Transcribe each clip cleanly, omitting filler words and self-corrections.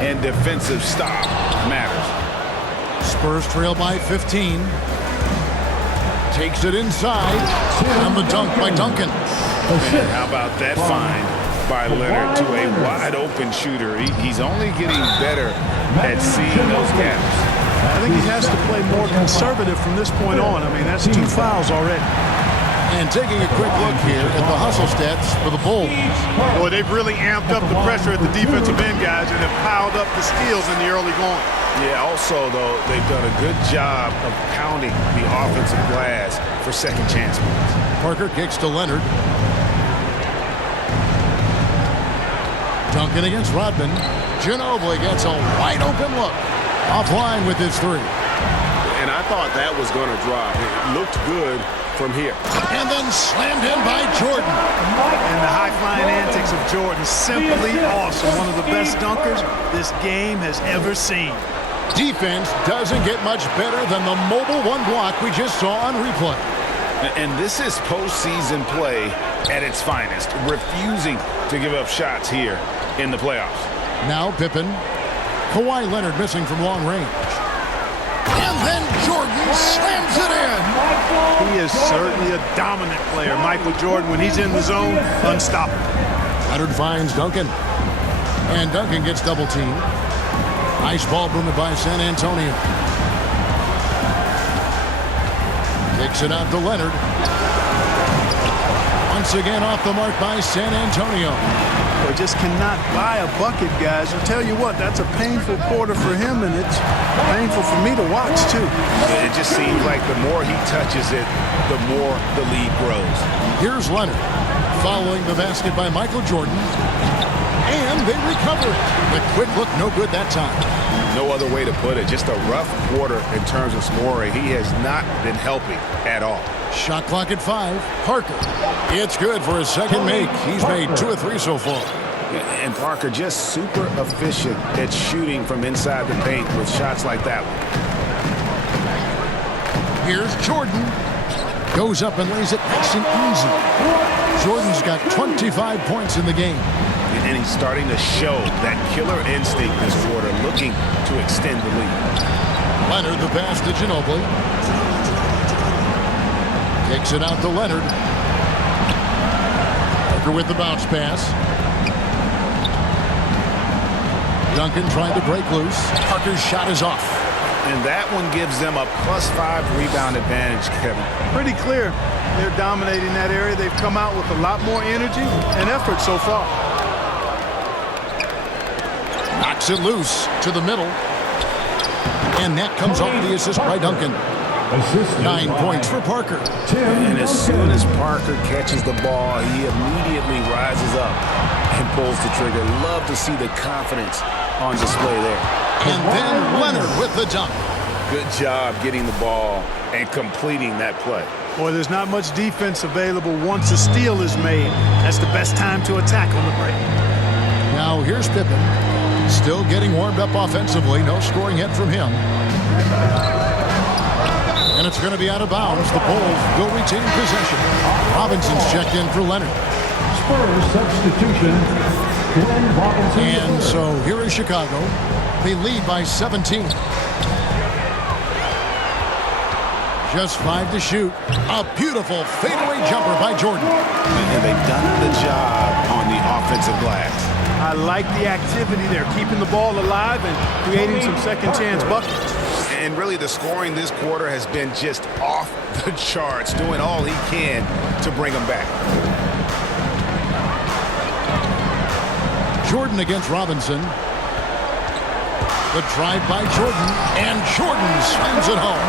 and defensive stop matters. Spurs trail by 15. Takes it inside. And the dunk by Duncan. Man, how about that find by Leonard to a wide-open shooter? He's only getting better at seeing those gaps. I think he has to play more conservative from this point on. I mean, that's 2 fouls already. And taking a quick look here at the hustle stats for the Bulls. Boy, they've really amped up the pressure at the defensive end, guys, and have piled up the steals in the early going. Yeah, also, though, they've done a good job of pounding the offensive glass for second chance points. Parker kicks to Leonard. Duncan against Rodman. Ginobili gets a wide-open look. Offline with his three. And I thought that was going to drop. It looked good from here. And then slammed in by Jordan. And the high-flying antics of Jordan, simply awesome. One of the best dunkers this game has ever seen. Defense doesn't get much better than the mobile one block we just saw on replay. And this is postseason play at its finest, refusing to give up shots here in the playoffs. Now Pippen. Kawhi Leonard missing from long range. And then Jordan slams it in. He is certainly a dominant player. Michael Jordan, when he's in the zone, unstoppable. Leonard finds Duncan. And Duncan gets double teamed. Nice ball movement by San Antonio. Takes it out to Leonard. Once again off the mark by San Antonio. They just cannot buy a bucket, guys. I'll tell you what, that's a painful quarter for him, and it's painful for me to watch, too. It just seems like the more he touches it, the more the lead grows. Here's Leonard following the basket by Michael Jordan. And they recover it. The quick look, no good that time. No other way to put it. Just a rough quarter in terms of scoring. He has not been helping at all. Shot clock at 5. Parker. It's good for his second make. He's made 2 or 3 so far. And Parker just super efficient at shooting from inside the paint with shots like that one. Here's Jordan. Goes up and lays it nice and easy. Jordan's got 25 points in the game. And he's starting to show that killer instinct this quarter, looking to extend the lead. Leonard the pass to Ginobili. Takes it out to Leonard. Parker with the bounce pass. Duncan trying to break loose. Parker's shot is off. And that one gives them a +5 rebound advantage, Kevin. Pretty clear. They're dominating that area. They've come out with a lot more energy and effort so far. Knocks it loose to the middle. And that comes off the assist by Duncan. 9 points for Parker. And as soon as Parker catches the ball, he immediately rises up and pulls the trigger. Love to see the confidence on display there. And then Leonard with the dunk. Good job getting the ball and completing that play. Boy, there's not much defense available once a steal is made. That's the best time to attack on the break. Now here's Pippen. Still getting warmed up offensively. No scoring yet from him. And it's going to be out of bounds. The Bulls will retain possession. Robinson's checked in for Leonard. Spurs substitution. Glenn Robinson. And so here is Chicago. They lead by 17. Just 5 to shoot. A beautiful fadeaway jumper by Jordan. And they've done the job on the offensive glass. I like the activity there, keeping the ball alive and creating some second chance buckets. And really the scoring this quarter has been just off the charts, doing all he can to bring them back. Jordan against Robinson. The drive by Jordan, and Jordan slams it home.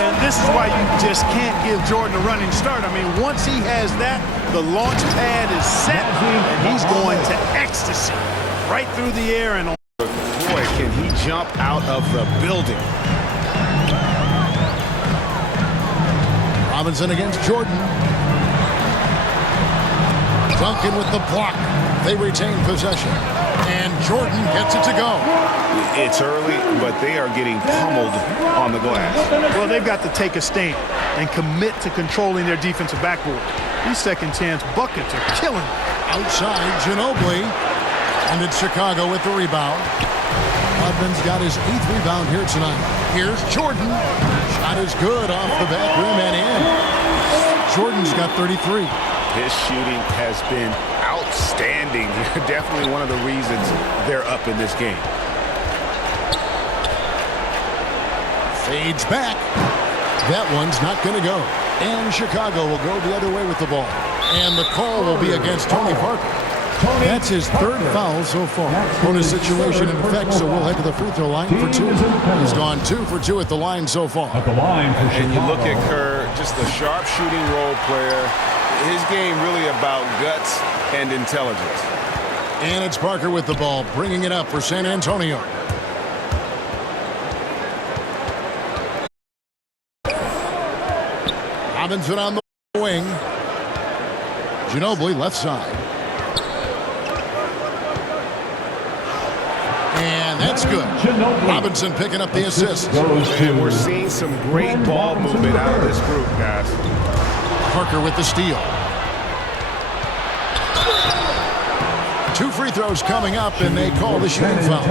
And this is why you just can't give Jordan a running start. I mean, once he has that, the launch pad is set, and he's going to ecstasy right through the air. And boy, can he jump out of the building. Robinson against Jordan. Duncan with the block. They retain possession. And Jordan gets it to go. It's early, but they are getting pummeled on the glass. Well, they've got to take a stand and commit to controlling their defensive backboard. These second chance buckets are killing them. Outside, Ginobili. And it's Chicago with the rebound. Rodman's got his 8th rebound here tonight. Here's Jordan. Shot is good off the back rim and in. Jordan's got 33. His shooting has been outstanding. Definitely one of the reasons they're up in this game. Fades back. That one's not going to go. And Chicago will go the other way with the ball. And the call will be against Tony Parker. That's his 3rd foul so far. Bonus situation in effect, so we'll head to the free throw line for 2. He's gone 2 for 2 at the line so far. At the line for Chicago. And you look at Kerr, just a sharp shooting role player. His game really about guts and intelligence. And it's Parker with the ball, bringing it up for San Antonio. Robinson on the wing. Ginobili left side. And that's good. Robinson picking up the assist. And we're seeing some great ball movement out of this group, guys. Parker with the steal. 2 free throws coming up, and they call the shooting foul.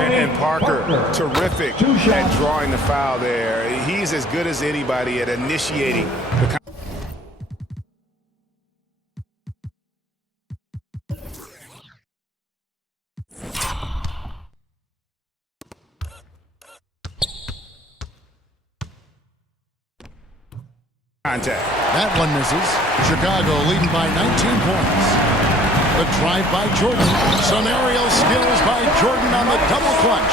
And Parker, terrific at drawing the foul there. He's as good as anybody at initiating the contact. That one misses. Chicago leading by 19 points. The drive by Jordan. Some aerial skills by Jordan on the double clutch.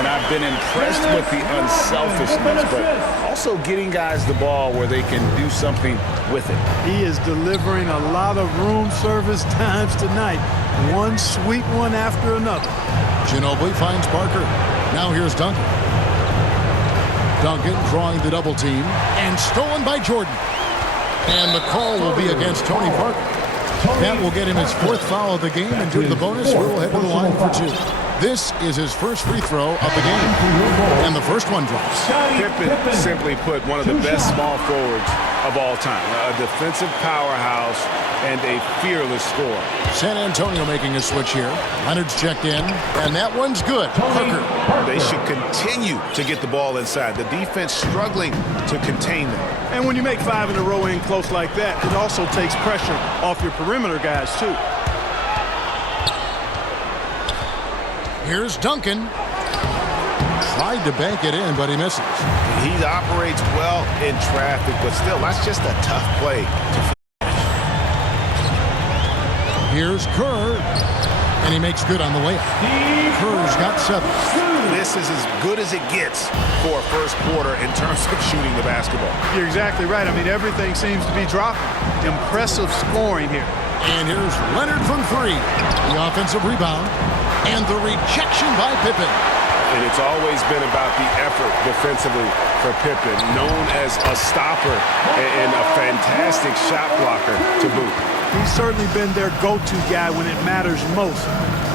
And I've been impressed with the unselfishness, but also getting guys the ball where they can do something with it. He is delivering a lot of room service times tonight. One sweet one after another. Ginobili finds Parker. Now here's Duncan. Duncan drawing the double team. And stolen by Jordan. And the call will be against Tony Parker. That will get him his 4th foul of the game, and due to the bonus, we'll head to the line for 2. This is his first free throw of the game, and the first one drops. Pippen, simply put, one of the best small forwards of all time. A defensive powerhouse and a fearless scorer. San Antonio making a switch here. Leonard's checked in, and that one's good. Parker. They should continue to get the ball inside. The defense struggling to contain them. And when you make 5 in a row in close like that, it also takes pressure off your perimeter guys, too. Here's Duncan. Tried to bank it in, but he misses. He operates well in traffic, but still, that's just a tough play. Here's Kerr, and he makes good on the layup. Kerr's got 7. This is as good as it gets for a first quarter in terms of shooting the basketball. You're exactly right. I mean, everything seems to be dropping. Impressive scoring here. And here's Leonard from 3. The offensive rebound. And the rejection by Pippen. And it's always been about the effort defensively for Pippen, known as a stopper and a fantastic shot blocker to boot. He's certainly been their go-to guy when it matters most.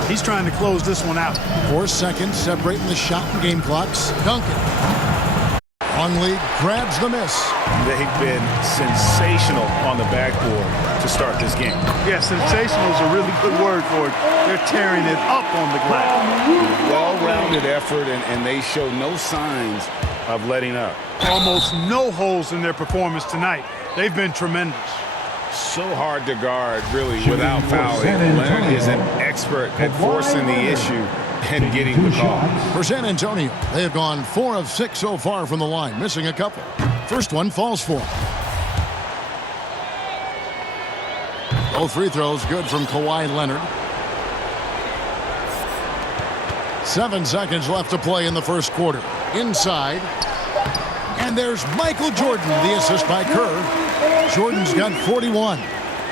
He's trying to close this one out. 4 seconds separating the shot and game clocks. Duncan. Longley grabs the miss. They've been sensational on the backboard to start this game. Yeah, sensational is a really good word for it. They're tearing it up on the glass. Well-rounded effort, and they show no signs of letting up. Almost no holes in their performance tonight. They've been tremendous. So hard to guard, really, without fouling. Leonard is an expert at forcing the issue and getting the call. For San Antonio, they have gone 4 of 6 so far from the line, missing a couple. First one falls for them. Both free throws good from Kawhi Leonard. 7 seconds left to play in the first quarter. Inside. And there's Michael Jordan, the assist by Kerr. Jordan's got 41.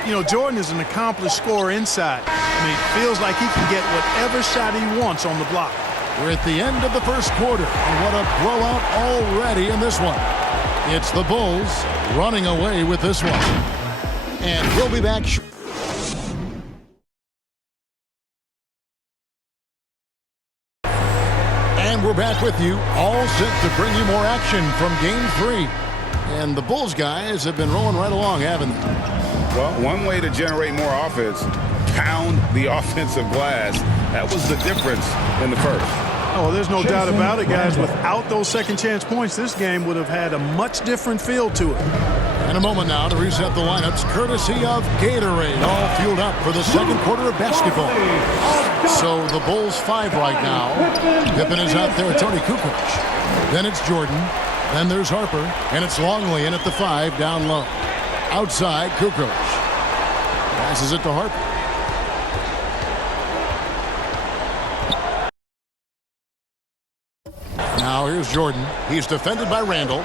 You know, Jordan is an accomplished scorer inside. I mean, it feels like he can get whatever shot he wants on the block. We're at the end of the first quarter, and what a blowout already in this one. It's the Bulls running away with this one. And we'll be back. And we're back with you, all set to bring you more action from Game 3. And the Bulls guys have been rolling right along, haven't they? Well, one way to generate more offense pound the offensive glass. That was the difference in the first. Oh, there's no doubt about it, guys. Without those second chance points, this game would have had a much different feel to it. In a moment now to reset the lineups, courtesy of Gatorade, all fueled up for the second quarter of basketball. So the Bulls 5 right now. Pippen is out there, Tony Kukoc. Then it's Jordan. Then there's Harper. And it's Longley in at the 5, down low. Outside, Kukoc. Passes it to Harper. Now here's Jordan. He's defended by Randall.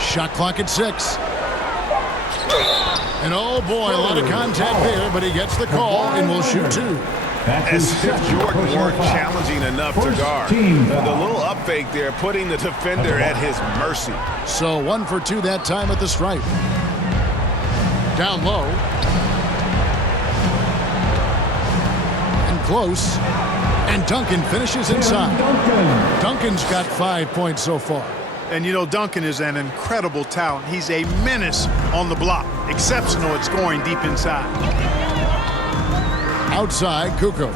Shot clock at 6. And oh boy, a lot of contact there, but he gets the call and will shoot 2. As if Jordan weren't challenging enough to guard. The little up fake there, putting the defender at his mercy. So 1 for 2 that time at the stripe. Down low. And close. And Duncan finishes inside. Duncan's got 5 points so far. And, you know, Duncan is an incredible talent. He's a menace on the block. Exceptional at scoring deep inside. Outside, Kukoc.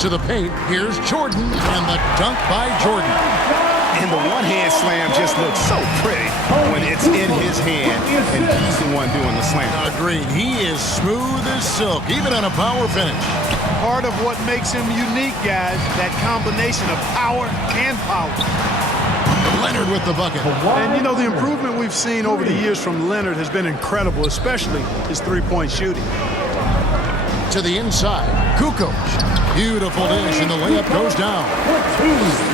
To the paint, here's Jordan, and the dunk by Jordan. And the one-hand slam just looks so pretty when it's in his hand, and he's the one doing the slam. Agreed. He is smooth as silk, even on a power finish. Part of what makes him unique, guys, that combination of power and power. Leonard with the bucket. And, you know, the improvement we've seen over the years from Leonard has been incredible, especially his three-point shooting. To the inside, Kukoc. Beautiful dish, and the layup goes down.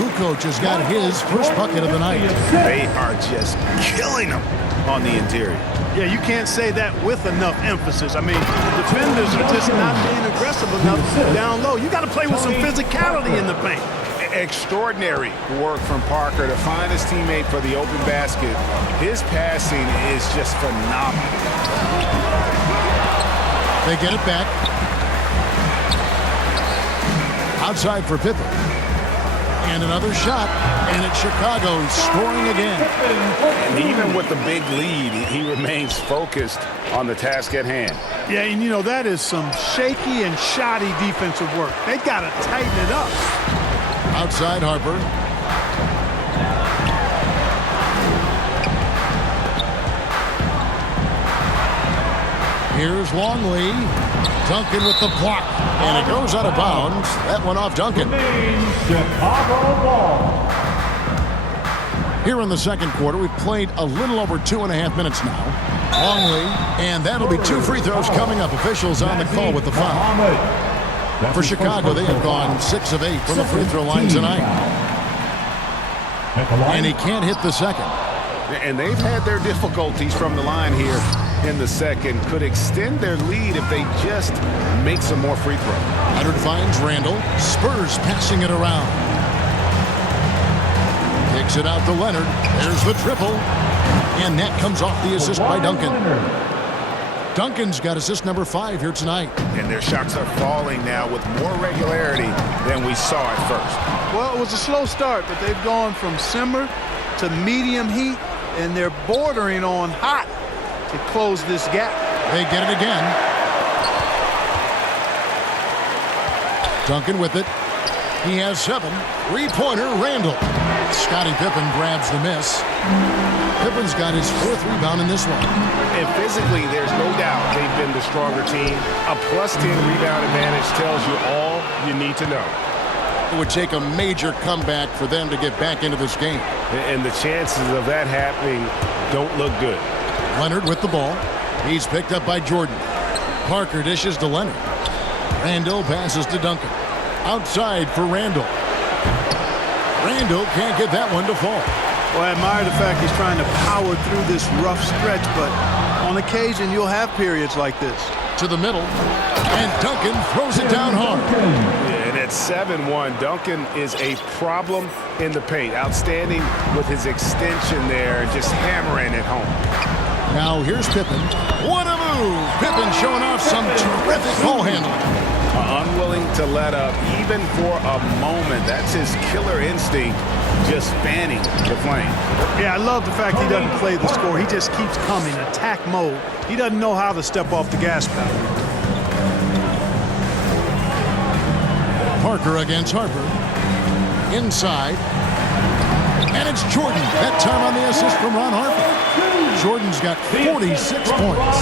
Kukoc has got his first bucket of the night. They are just killing him on the interior. Yeah, you can't say that with enough emphasis. I mean, defenders are just not being aggressive enough down low. You got to play with some physicality in the paint. Extraordinary work from Parker to find his teammate for the open basket. His passing is just phenomenal. They get it back. Outside for Pippen. And another shot. And it's Chicago scoring again. And even with the big lead, he remains focused on the task at hand. Yeah, and you know, that is some shaky and shoddy defensive work. They've got to tighten it up. Outside Harper. Here's Longley. Duncan with the block. And it goes out of bounds. That one off Duncan. Chicago ball. Here in the second quarter, we've played a little over 2.5 minutes now. Longley. And that'll be 2 free throws coming up. Officials on the call with the foul. For Chicago, they have gone 6 of 8 from the free throw line tonight. And he can't hit the second. And they've had their difficulties from the line here in the second. Could extend their lead if they just make some more free throws. Leonard finds Randall. Spurs passing it around. Kicks it out to Leonard. There's the triple. And that comes off the assist by Duncan. Duncan's got assist number 5 here tonight. And their shots are falling now with more regularity than we saw at first. Well, it was a slow start, but they've gone from simmer to medium heat, and they're bordering on hot to close this gap. They get it again. Duncan with it. He has 7. 3-pointer, Randall. Scottie Pippen grabs the miss. Pippen's got his 4th rebound in this one. And physically, there's no doubt they've been the stronger team. A +10 rebound advantage tells you all you need to know. It would take a major comeback for them to get back into this game. And the chances of that happening don't look good. Leonard with the ball. He's picked up by Jordan. Parker dishes to Leonard. Randall passes to Duncan. Outside for Randall. Randall can't get that one to fall. Well, I admire the fact he's trying to power through this rough stretch, but on occasion you'll have periods like this. To the middle, and Duncan throws it down hard. And at 7-1, Duncan is a problem in the paint. Outstanding with his extension there and just hammering it home. Now here's Pippen. What a move. Pippen showing off some terrific ball handling. Unwilling to let up even for a moment. That's his killer instinct, just fanning the flame. Yeah, I love the fact he doesn't play the score. He just keeps coming, attack mode. He doesn't know how to step off the gas pedal. Parker against Harper. Inside. And it's Jordan. That time on the assist from Ron Harper. Jordan's got 46 points.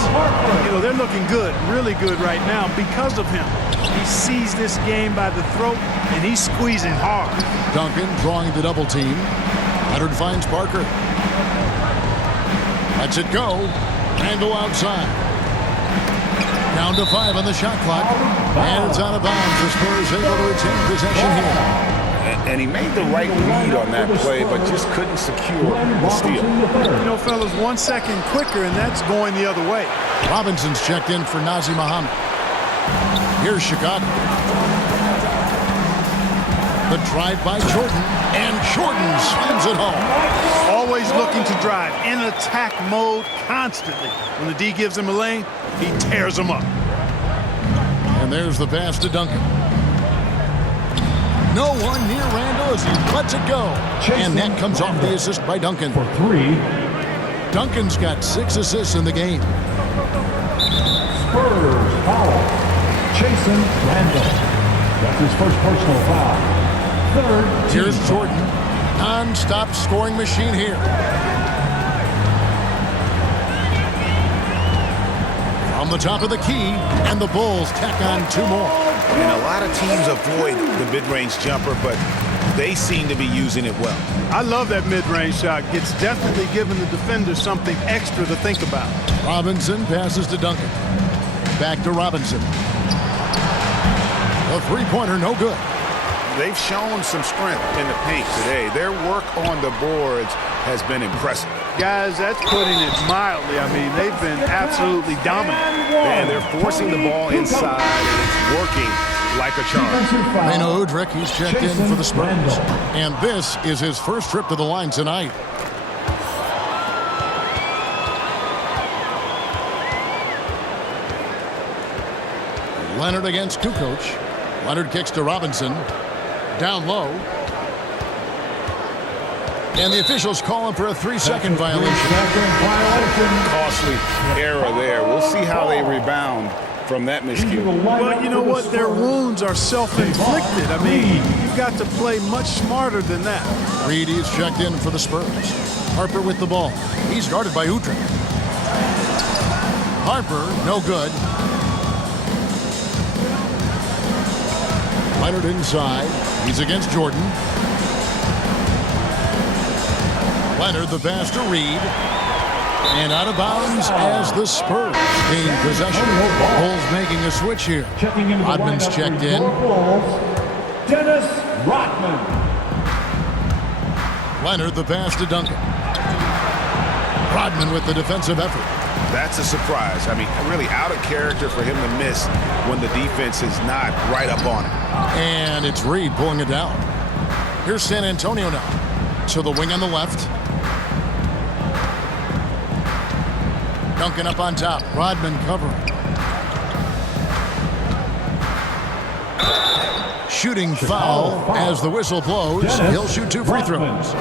You know, they're looking good, really good right now because of him. He sees this game by the throat, and he's squeezing hard. Duncan drawing the double team. Leonard finds Parker. Lets it go. And go outside. Down to 5 on the shot clock. And it's out of bounds. The Spurs able to retain possession here. And he made the right read on that play, but just couldn't secure the steal. You know, fellas, 1 second quicker, and that's going the other way. Robinson's checked in for Nazr Mohammed. Here's Chicago. The drive by Jordan, and Jordan slams it home. Always looking to drive, in attack mode constantly. When the D gives him a lane, he tears them up. And there's the pass to Duncan. No one near Randall as he lets it go. And that comes off the assist by Duncan. For 3. Duncan's got 6 assists in the game. Spurs foul. Jason Randall. That's his first personal foul. Third. Here's Jordan. Non-stop scoring machine here. From the top of the key, and the Bulls tack on 2 more. And a lot of teams avoid the mid-range jumper, but they seem to be using it well. I love that mid-range shot. It's definitely giving the defender something extra to think about. Robinson passes to Duncan. Back to Robinson. A three-pointer, no good. They've shown some strength in the paint today. Their work on the boards has been impressive. Guys, that's putting it mildly. I mean, they've been absolutely dominant. And they're forcing the ball inside, and it's working like a charm. Reno Udrih, he's checked in for the Spurs. And this is his first trip to the line tonight. Leonard against Kukoc. Leonard kicks to Robinson. Down low. And the officials calling for a 3-second violation. Costly error there. We'll see how they rebound from that miscue. But you know what? Their wounds are self-inflicted. I mean, you've got to play much smarter than that. Reed is checked in for the Spurs. Harper with the ball. He's guarded by Udrih. Harper, no good. Leonard inside. He's against Jordan. Leonard the pass to Reed. And out of bounds as the Spurs gain possession. Bulls making a switch here. Rodman's checked in. Dennis Rodman. Leonard the pass to Duncan. Rodman with the defensive effort. That's a surprise. I mean, really out of character for him to miss when the defense is not right up on him. And it's Reed pulling it down. Here's San Antonio now. To the wing on the left. Duncan up on top. Rodman covering. Shooting foul as the whistle blows. He'll shoot 2 free throws.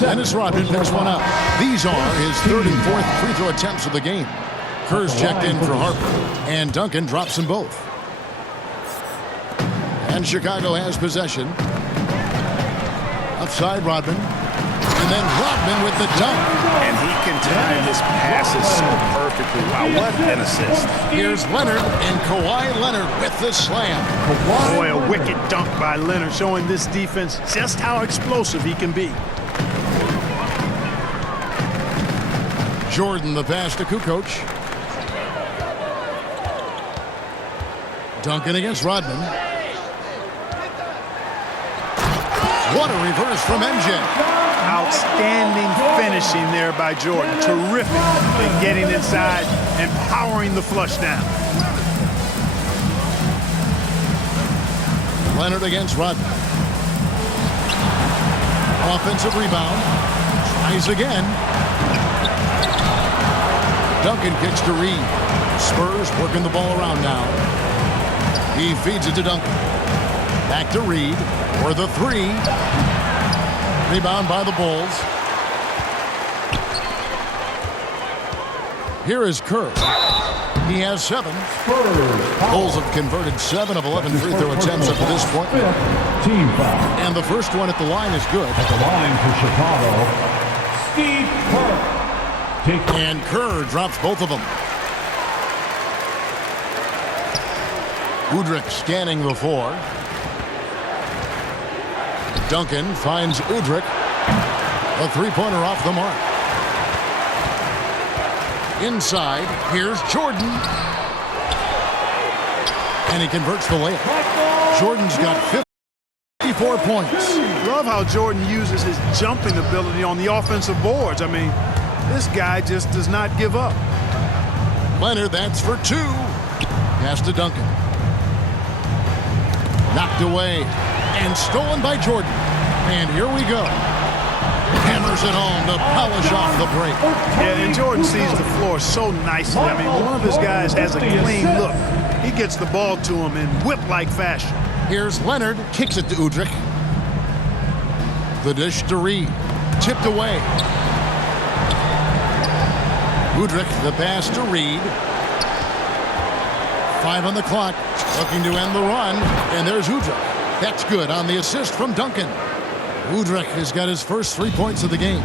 Dennis Rodman picks one up. These are his 3rd and 4th free throw attempts of the game. Kerr's checked in for Harper. And Duncan drops them both. And Chicago has possession. Outside Rodman. And then Rodman with the dunk. And he can time his passes so perfectly. Wow, what an assist. Here's Leonard, and Kawhi Leonard with the slam. Boy, a wicked dunk by Leonard, showing this defense just how explosive he can be. Jordan the pass to Kukoc. Duncan against Rodman. What a reverse from MJ. Outstanding finishing there by Jordan. Terrific in getting inside and powering the flush down. Leonard against Rodman. Offensive rebound. Tries again. Duncan kicks to Reed. Spurs working the ball around now. He feeds it to Duncan. Back to Reed for the three. Rebound by the Bulls. Here is Kerr. He has 7. Bulls have converted 7 of 11 free throw attempts up to this point. Team foul. And the first one at the line is good. At the line for Chicago, Steve Kerr. And Kerr drops both of them. Udrih scanning the floor. Duncan finds Udrih. A three-pointer off the mark. Inside, here's Jordan. And he converts the layup. Jordan's got 54 points. Love how Jordan uses his jumping ability on the offensive boards. I mean, this guy just does not give up. Leonard, that's for 2. Pass to Duncan. Knocked away and stolen by Jordan. And here we go. Hammers it home to polish off the break. Yeah, and Jordan sees the floor so nicely. I mean, one of his guys has a clean look. He gets the ball to him in whip-like fashion. Here's Leonard, kicks it to Udrih. The dish to Reed. Tipped away. Udrih, the pass to Reed. 5 on the clock. Looking to end the run. And there's Udrih. That's good on the assist from Duncan. Udrih has got his first 3 points of the game.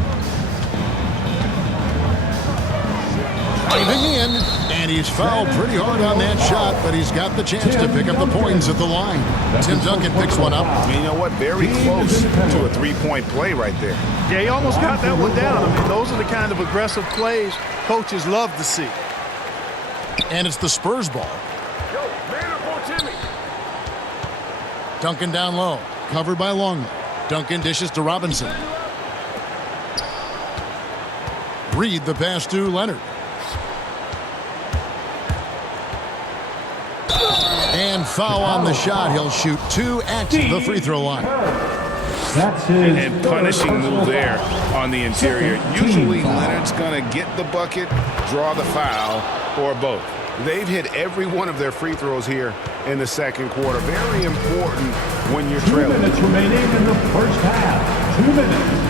Driving in, and he's fouled pretty hard on that shot, but he's got the chance to pick up the points at the line. Tim Duncan picks one up. You know what? Very close to a three-point play right there. Yeah, he almost got that one down. I mean, those are the kind of aggressive plays coaches love to see. And it's the Spurs ball. Duncan down low, covered by Longley. Duncan dishes to Robinson. Reed the pass to Leonard. And foul on the shot. He'll shoot 2 at the free throw line. That's his And punishing move there on the interior. Usually Leonard's going to get the bucket, draw the foul, or both. They've hit every one of their free throws here in the second quarter. Very important when you're 2 trailing. minutes remaining in the first half. 2 minutes.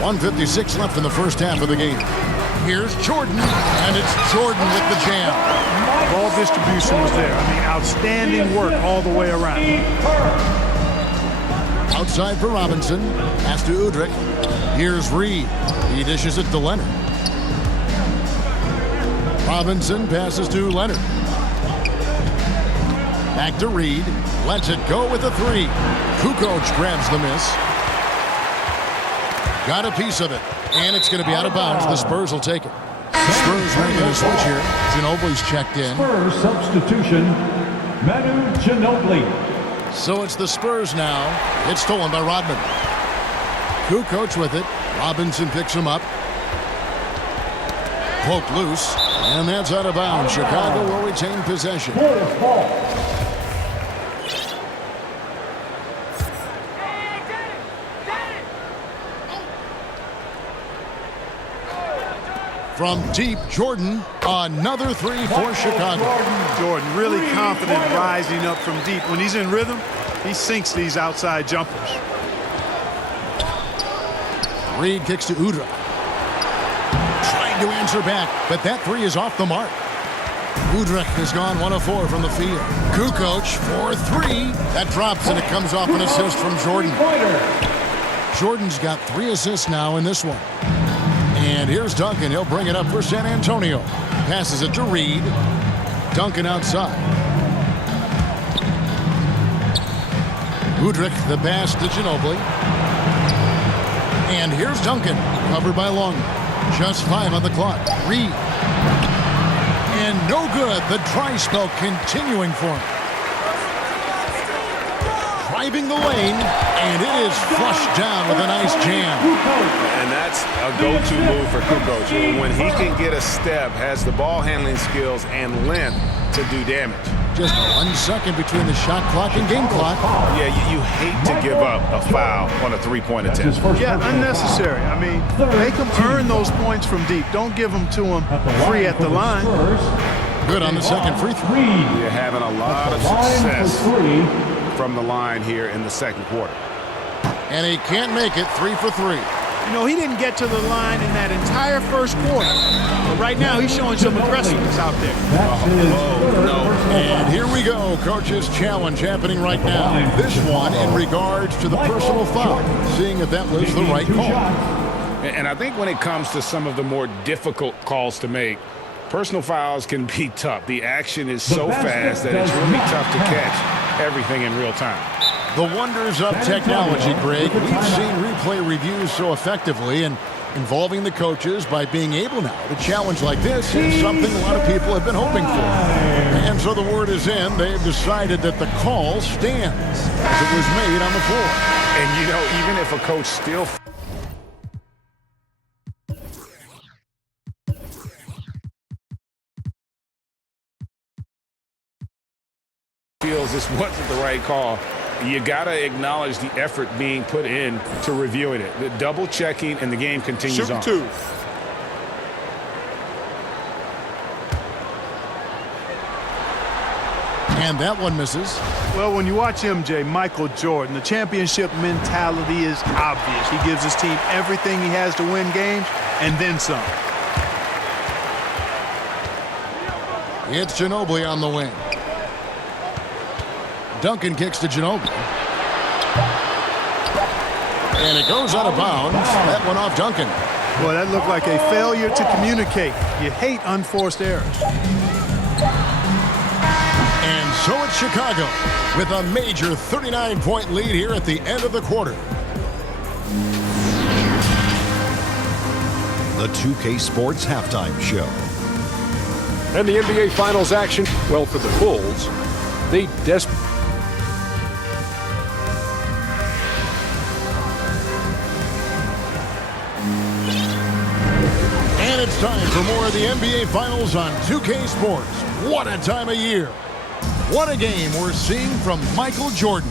1:56 left in the first half of the game. Here's Jordan, and it's Jordan with the jam. Ball distribution was there. I mean, outstanding work all the way around. Outside for Robinson. Pass to Udrih. Here's Reed. He dishes it to Leonard. Robinson passes to Leonard. Back to Reed. Lets it go with a 3. Kukoc grabs the miss. Got a piece of it. And it's going to be out of bounds. The Spurs will take it. Spurs making a switch here. Ginobili's checked in. Spurs substitution, Manu Ginobili. So it's the Spurs now. It's stolen by Rodman. Kukoc with it. Robinson picks him up. Poked loose. And that's out of bounds. Chicago will retain possession. From deep, Jordan, another 3 for Chicago. Jordan really confident rising up from deep. When he's in rhythm, he sinks these outside jumpers. Reed kicks to Udrih. Trying to answer back, but that 3 is off the mark. Udrih has gone 1 of 4 from the field. Kukoc for 3. That drops, and it comes off an assist from Jordan. Jordan's got 3 assists now in this one. And here's Duncan. He'll bring it up for San Antonio. Passes it to Reed. Duncan outside. Udrih, the pass to Ginobili. And here's Duncan, covered by Longley. Just 5 on the clock. Reed. And no good. The dry spell continuing for him. Driving the lane, and it is flushed down with a nice jam. And that's a go-to move for Kukoc. When he can get a step, has the ball handling skills and length to do damage. Just 1 second between the shot clock and game clock. Yeah, you hate to give up a foul on a three-point attempt. Yeah, unnecessary. I mean, make them earn those points from deep. Don't give them to them free at the line. Good on the second free throw. You're having a lot of success from the line here in the second quarter. And he can't make it 3 for 3. You know, he didn't get to the line in that entire first quarter. But right now, he's showing some aggressiveness out there. And here we go. Coach's challenge happening right now. This one in regards to the personal foul. Seeing if that was the right call. And I think when it comes to some of the more difficult calls to make, personal fouls can be tough. The action is so fast that it's really tough to catch everything in real time. The wonders of technology, Greg. We've seen replay reviews so effectively, and involving the coaches by being able now to challenge like this is something a lot of people have been hoping for. And so the word is in. They've decided that the call stands as it was made on the floor. And, you know, even if a coach still feels this wasn't the right call, you got to acknowledge the effort being put in to reviewing it. The double checking, and the game continues on. Shoot 2. And that one misses. Well, when you watch MJ, Michael Jordan, the championship mentality is obvious. He gives his team everything he has to win games, and then some. It's Ginobili on the wing. Duncan kicks to Ginobili. And it goes out of bounds. That one off Duncan. Boy, that looked like a failure to communicate. You hate unforced errors. And so it's Chicago with a major 39-point lead here at the end of the quarter. The 2K Sports Halftime Show. And the NBA Finals action, well, for the Bulls, they desperately. And it's time for more of the NBA Finals on 2K Sports. What a time of year. What a game we're seeing from Michael Jordan.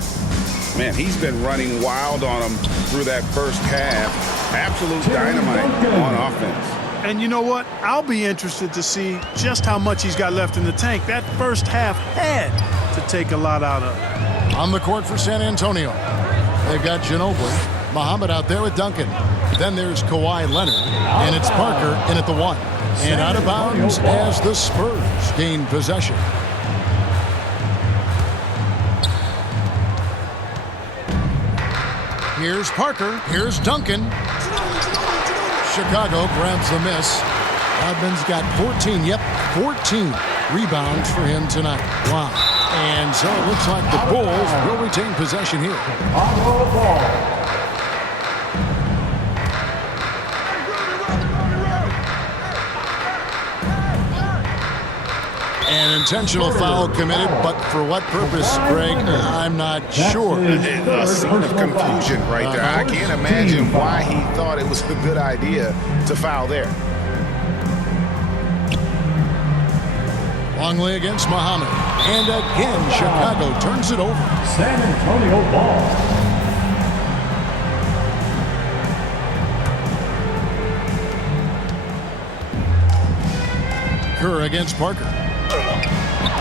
Man, he's been running wild on them through that first half. Absolute dynamite on offense. And you know what? I'll be interested to see just how much he's got left in the tank. That first half had to take a lot out of it. On the court for San Antonio. They've got Ginobili, Muhammad out there with Duncan. Then there's Kawhi Leonard, and it's Parker in at the 1. And out of bounds as the Spurs gain possession. Here's Parker. Here's Duncan. Chicago grabs the miss. Rodman's got 14. Yep, 14 rebounds for him tonight. Wow. And so it looks like the Bulls will retain possession here. An intentional foul committed, but for what purpose, Greg? I'm not sure. A scene of confusion right there. I can't imagine why he thought it was a good idea to foul there. Longley against Muhammad. And again, Chicago turns it over. San Antonio ball. Kerr against Parker.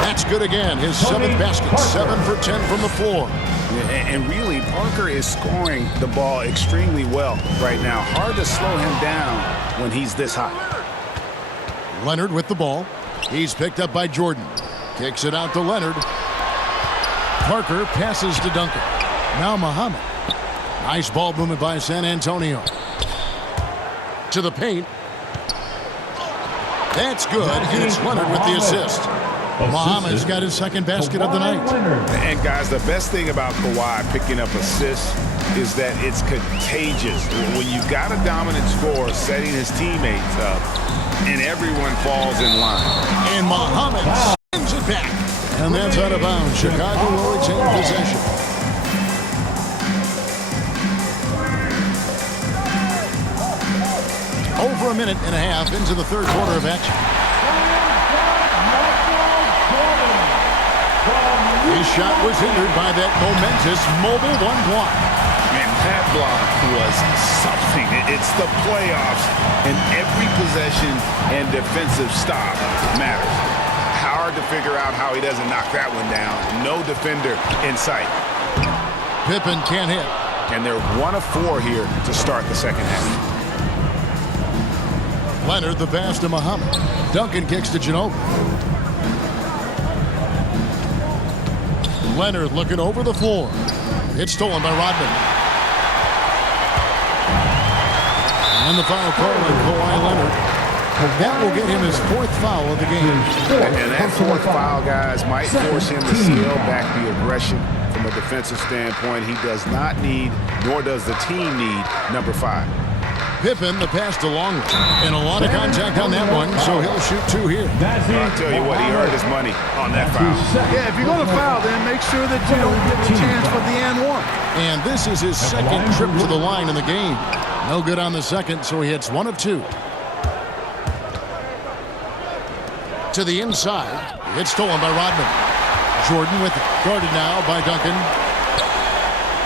That's good again. His 7th basket. 7 for 10 from the floor. And really, Parker is scoring the ball extremely well right now. Hard to slow him down when he's this hot. Leonard with the ball. He's picked up by Jordan. Kicks it out to Leonard. Parker passes to Duncan. Now Muhammad. Nice ball movement by San Antonio. To the paint. That's good, and it's Leonard with the assist. Muhammad's got his 2nd basket of the night. And guys, the best thing about Kawhi picking up assists is that it's contagious. When you've got a dominant scorer setting his teammates up, and everyone falls in line. And Muhammad sends it back. And that's out of bounds. Chicago will retain possession. Over a minute and a half into the 3rd quarter of action. His shot was hindered by that momentous mobile one block. And that block was something. It's the playoffs, and every possession and defensive stop matters. Hard to figure out how he doesn't knock that one down. No defender in sight. Pippen can't hit. And they're 1 of 4 here to start the second half. Leonard the pass to Muhammad. Duncan kicks to Ginobili. Leonard looking over the floor. It's stolen by Rodman. And the foul call on Kawhi Leonard. That will get him his 4th foul of the game. And that 4th foul, guys, might force him to scale back the aggression from a defensive standpoint. He does not need, nor does the team need, number 5. Pippen, the pass to Longley. And a lot of contact on that one, so he'll shoot 2 here. I'll tell you what, he earned his money on that foul. Yeah, if you're going to foul, then make sure that you don't give a chance for the and one. And this is his 2nd trip to the line in the game. No good on the 2nd, so he hits 1 of 2. To the inside. It's stolen by Rodman. Jordan with it. Guarded now by Duncan.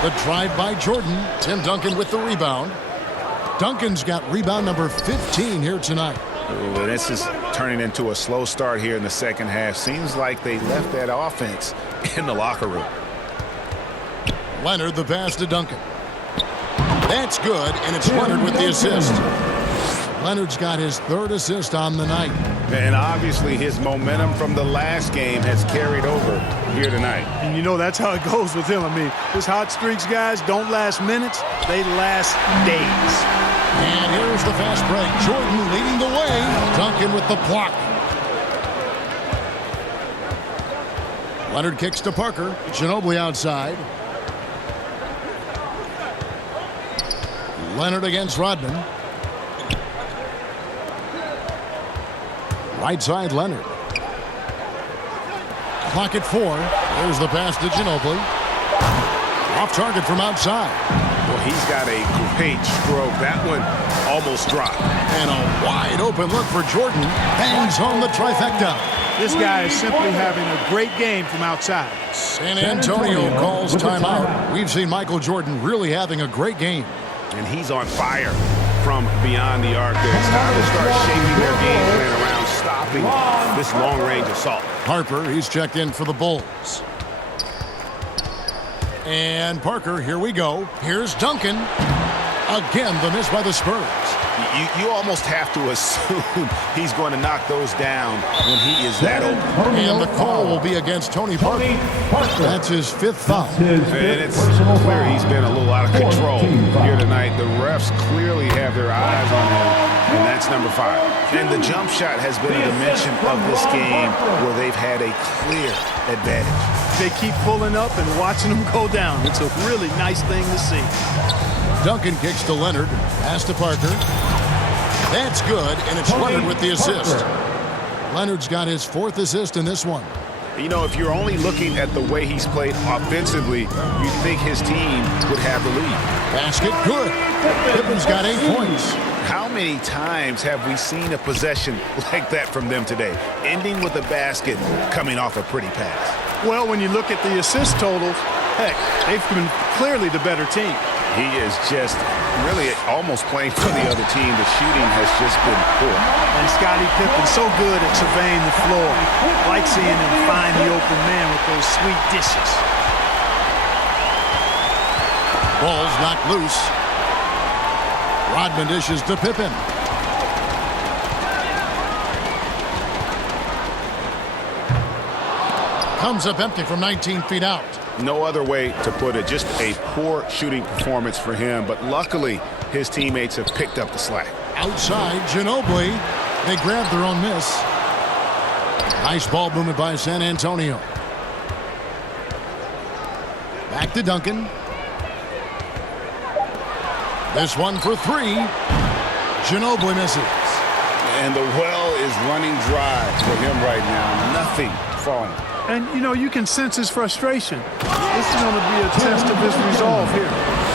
The drive by Jordan. Tim Duncan with the rebound. Duncan's got rebound number 15 here tonight. Ooh, this is turning into a slow start here in the second half. Seems like they left that offense in the locker room. Leonard the pass to Duncan. That's good, and it's Leonard with the assist. Leonard's got his 3rd assist on the night. And obviously his momentum from the last game has carried over here tonight. And you know that's how it goes with him. I mean, his hot streaks, guys, don't last minutes. They last days. And here's the fast break. Jordan leading the way. Duncan with the block. Leonard kicks to Parker. Ginobili outside. Leonard against Rodman. Right side, Leonard. Clock at 4. There's the pass to Ginobili. Off target from outside. Well, he's got a great stroke. That one almost dropped. And a wide open look for Jordan. Bangs home the trifecta. This guy is simply having a great game from outside. San Antonio calls timeout. We've seen Michael Jordan really having a great game. And he's on fire from beyond the arc there. It's time to start shaping their game plan around stopping this long-range assault. Harper, he's checked in for the Bulls. And Parker, here we go. Here's Duncan. Again, the miss by the Spurs. You almost have to assume he's going to knock those down when he is that open. And the call will be against Tony Parker. That's his 5th foul. And it's clear he's been a little out of control here tonight. The refs clearly have their eyes on him, and that's number 5. And the jump shot has been a dimension of this game where they've had a clear advantage. They keep pulling up and watching them go down. It's a really nice thing to see. Duncan kicks to Leonard. Pass to Parker. That's good, and it's Leonard with the assist. Leonard's got his 4th assist in this one. You know, if you're only looking at the way he's played offensively, you'd think his team would have the lead. Basket good. Pippen's got 8 points. How many times have we seen a possession like that from them today, ending with a basket coming off a pretty pass? Well, when you look at the assist totals, heck, they've been clearly the better team. He is just really almost playing for the other team. The shooting has just been poor. And Scottie Pippen's so good at surveying the floor. Like seeing him find the open man with those sweet dishes. Ball's knocked loose. Rodman dishes to Pippen. Comes up empty from 19 feet out. No other way to put it. Just a poor shooting performance for him. But luckily, his teammates have picked up the slack. Outside, Ginobili. They grabbed their own miss. Nice ball movement by San Antonio. Back to Duncan. This one for 3. Ginobili misses. And the well is running dry for him right now. Nothing falling. And, you know, you can sense his frustration. This is going to be a test of his resolve here.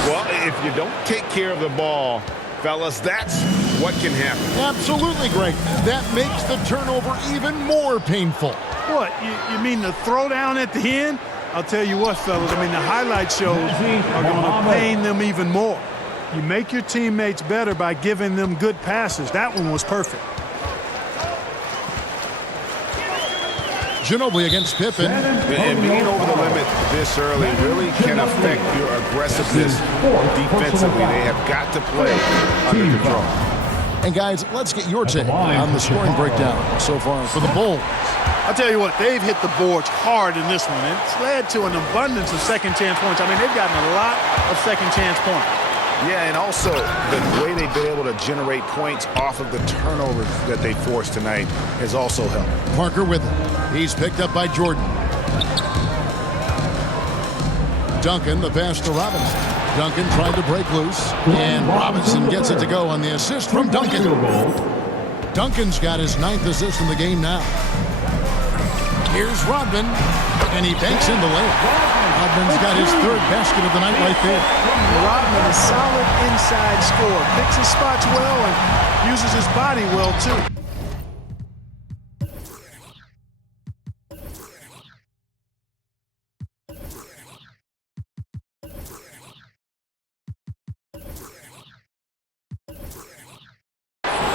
Well, if you don't take care of the ball, fellas, that's what can happen. Absolutely, Greg. That makes the turnover even more painful. What, you mean the throwdown at the end? I'll tell you what, fellas, I mean, the highlight shows are going to pain them even more. You make your teammates better by giving them good passes. That one was perfect. Ginobili against Pippen. And being over the limit this early really can affect your aggressiveness defensively. They have got to play under control. And guys, let's get your take on the scoring breakdown so far for the Bulls. I'll tell you what, they've hit the boards hard in this one. It's led to an abundance of second chance points. I mean, they've gotten a lot of second chance points. Yeah, and also the way they've been able to generate points off of the turnovers that they forced tonight has also helped. Parker with it. He's picked up by Jordan. Duncan, the pass to Robinson. Duncan tried to break loose, and Robinson gets it to go on the assist from Duncan. Duncan's got his 9th assist in the game now. Here's Rodman, and he banks in the layup. Rodman's got his 3rd basket of the night right there. Rodman, a solid inside scorer. Picks his spots well and uses his body well, too.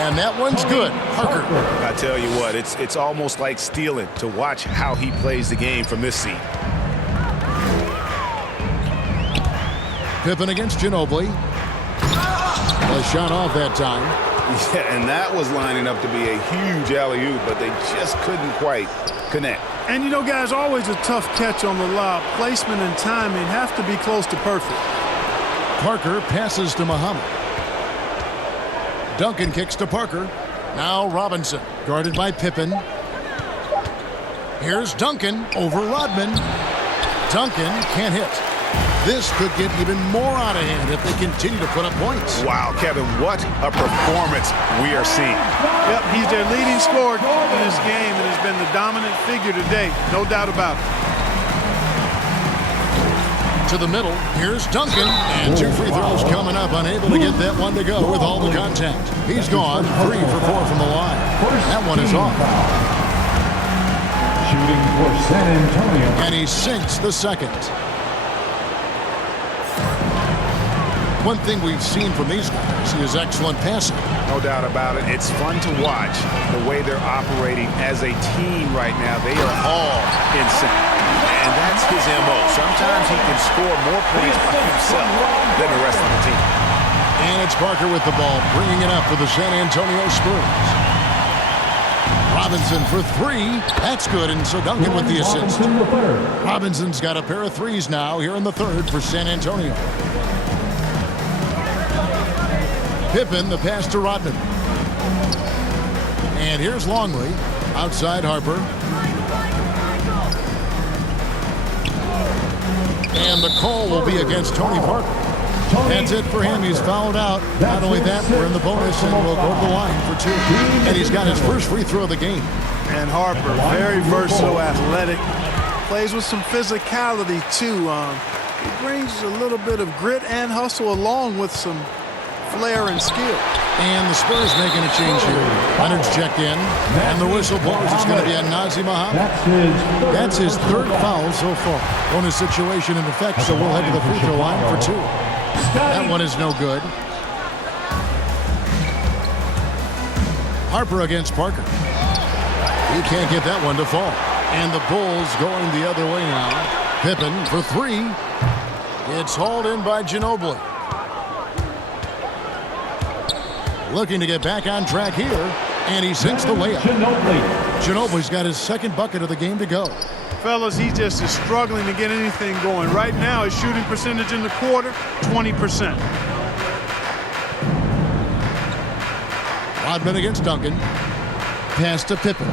And that one's good. Parker. I tell you what, it's almost like stealing to watch how he plays the game from this seat. Pippen against Ginobili. A shot off that time. Yeah, and that was lining up to be a huge alley-oop, but they just couldn't quite connect. And, you know, guys, always a tough catch on the lob. Placement and timing have to be close to perfect. Parker passes to Muhammad. Duncan kicks to Parker. Now Robinson, guarded by Pippen. Here's Duncan over Rodman. Duncan can't hit. This could get even more out of hand if they continue to put up points. Wow, Kevin, what a performance we are seeing. Yep, he's their leading scorer in this game and has been the dominant figure today. No doubt about it. To the middle, here's Duncan, and 2 free throws coming up, unable to get that one to go with all the contact. He's gone 3 for 4 from the line. That one is off. Shooting for San Antonio. And he sinks the second. One thing we've seen from these guys is excellent passing. No doubt about it. It's fun to watch the way they're operating as a team right now. They are all in sync. And that's his MO. Sometimes he can score more points by himself than the rest of the team. And it's Parker with the ball, bringing it up for the San Antonio Spurs. Robinson for 3. That's good, and so Duncan with the assist. Robinson's got a pair of 3s now here in the 3rd for San Antonio. Pippen, the pass to Rodman. And here's Longley. Outside Harper. And the call will be against Tony Parker. That's it for him. He's fouled out. Not only that, we're in the bonus, and we'll go to the line for 2. And he's got his first free throw of the game. And Harper, very versatile, athletic. Plays with some physicality, too. He brings a little bit of grit and hustle along with some flair and skill. And the Spurs making a change here. Leonard's checked in, and the whistle blows. It's going to be a Nazr Mohammed. That's his 3rd foul so far. Bonus situation in effect, so we'll head to the free throw line for 2. That one is no good. Harper against Parker. He can't get that one to fall. And the Bulls going the other way now. Pippen for 3. It's hauled in by Ginobili. Looking to get back on track here, and he sinks the layup. Ginobili's got his 2nd bucket of the game to go. Fellas, he just is struggling to get anything going. Right now, his shooting percentage in the quarter, 20%. Rodman against Duncan. Pass to Pippen.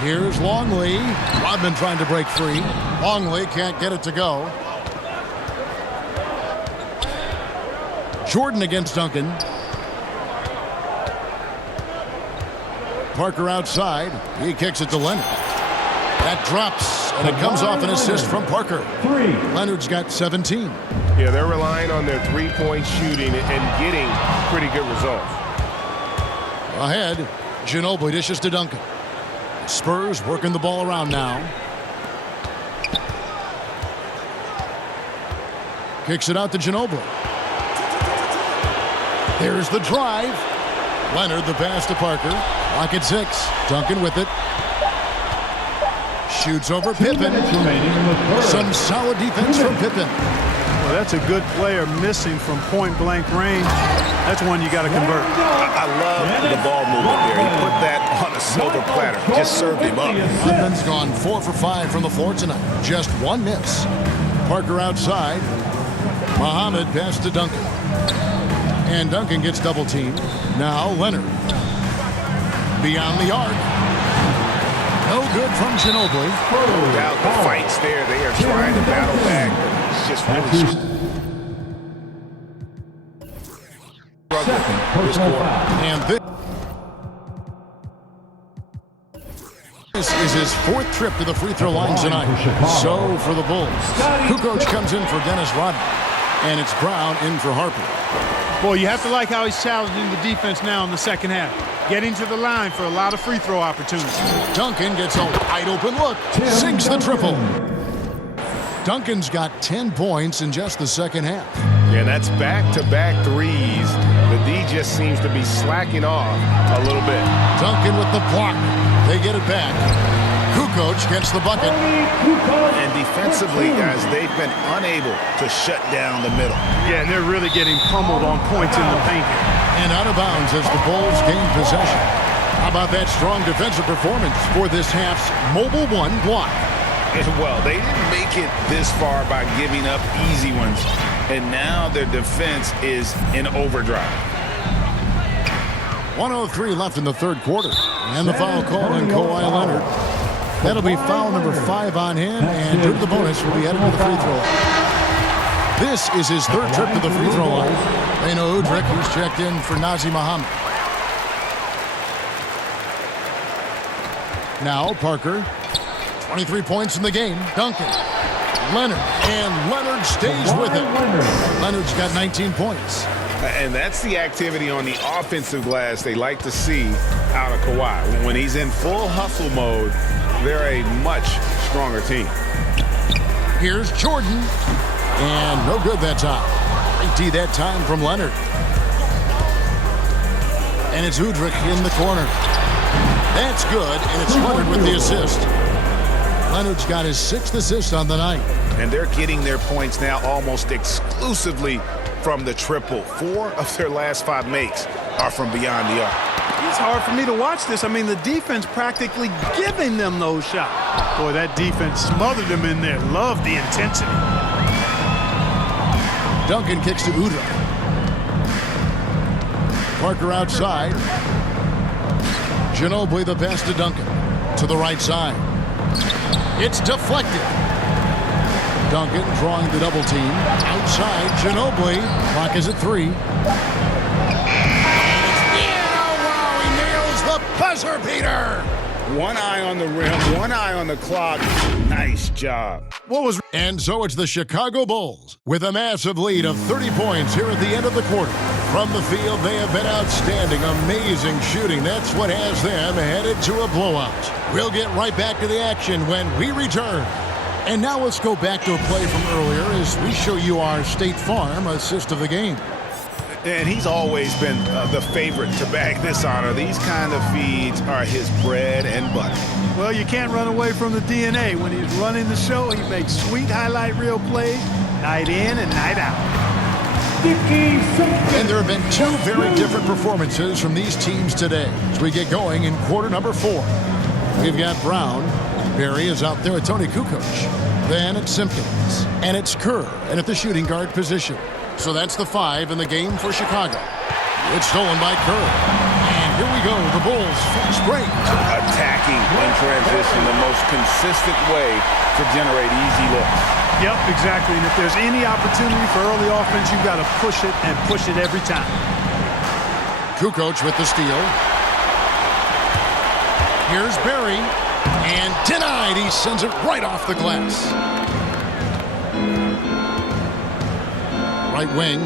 Here's Longley. Rodman trying to break free. Longley can't get it to go. Jordan against Duncan. Parker outside. He kicks it to Leonard. That drops, and it comes off an assist from Parker. 3. Leonard's got 17. Yeah, they're relying on their 3-point shooting and getting pretty good results. Ahead, Ginobili dishes to Duncan. Spurs working the ball around now. Kicks it out to Ginobili. There's the drive. Leonard the pass to Parker. Clock at 6. Duncan with it. Shoots over 2 Pippen. minutes remaining in the third. Some solid defense from Pippen. Well, that's a good player missing from point-blank range. That's one you got to convert. I love the ball movement there. He put that on a silver platter. Just served him up. Pippen's gone 4 for 5 from the floor tonight. Just 1 miss. Parker outside. Muhammad pass to Duncan. And Duncan gets double teamed. Now Leonard. Beyond the arc. No good from Ginobili. No doubt the fight's there. They are trying to battle back. It's just really Second personal foul. And this is his 4th trip to the free throw line tonight. So for the Bulls, Kukoc comes in for Dennis Rodman. And it's Brown in for Harper. Boy, you have to like how he's challenging the defense now in the second half. Getting to the line for a lot of free throw opportunities. Duncan gets a wide open look. Sinks the triple. Duncan's got 10 points in just the second half. Yeah, that's back-to-back threes. The D just seems to be slacking off a little bit. Duncan with the block. They get it back. Kukoc gets the bucket. And defensively, guys, they've been unable to shut down the middle. Yeah, and they're really getting pummeled on points in the paint. And out of bounds as the Bulls gain possession. How about that strong defensive performance for this half's Mobile One block? And, well, they didn't make it this far by giving up easy ones. And now their defense is in overdrive. 1:03 left in the third quarter. And the foul call on Kawhi Leonard. That'll be foul number 5 on him. And due to the bonus, will be headed to the free throw line. This is his 3rd trip to the free throw line. Beno Udrih, who's checked in for Nazr Mohammed. Now Parker. 23 points in the game. Duncan. Leonard. And Leonard stays with it. Leonard's got 19 points. And that's the activity on the offensive glass they like to see out of Kawhi. When he's in full hustle mode, they're a much stronger team. Here's Jordan. And no good that time. Great D that time from Leonard. And it's Udrih in the corner. That's good, and it's Leonard with the assist. Leonard's got his 6th assist on the night. And they're getting their points now almost exclusively from the triple. 4 of their last 5 makes are from beyond the arc. It's hard for me to watch this. I mean, the defense practically giving them those shots. Boy, that defense smothered them in there. Love the intensity. Duncan kicks to Udrih. Parker outside. Ginobili the pass to Duncan. To the right side. It's deflected. Duncan drawing the double team. Outside, Ginobili. Clock is at 3. Wow, he nails the buzzer beater. One eye on the rim, one eye on the clock. Nice job. And so it's the Chicago Bulls with a massive lead of 30 points here at the end of the quarter. From the field, they have been outstanding, amazing shooting. That's what has them headed to a blowout. We'll get right back to the action when we return. And now let's go back to a play from earlier as we show you our State Farm assist of the game. And he's always been the favorite to bag this honor. These kind of feeds are his bread and butter. Well, you can't run away from the DNA. When he's running the show, he makes sweet highlight reel plays night in and night out. And there have been 2 very different performances from these teams today as we get going in quarter number 4. We've got Brown. Barry is out there with Tony Kukoc. Then it's Simpkins. And it's Kerr. And at the shooting guard position. So that's the 5 in the game for Chicago. It's stolen by Kerr. And here we go. The Bulls fast break. Attacking in transition, the most consistent way to generate easy looks. Yep, exactly. And if there's any opportunity for early offense, you've got to push it and push it every time. Kukoc with the steal. Here's Barry. And denied. He sends it right off the glass. Right wing.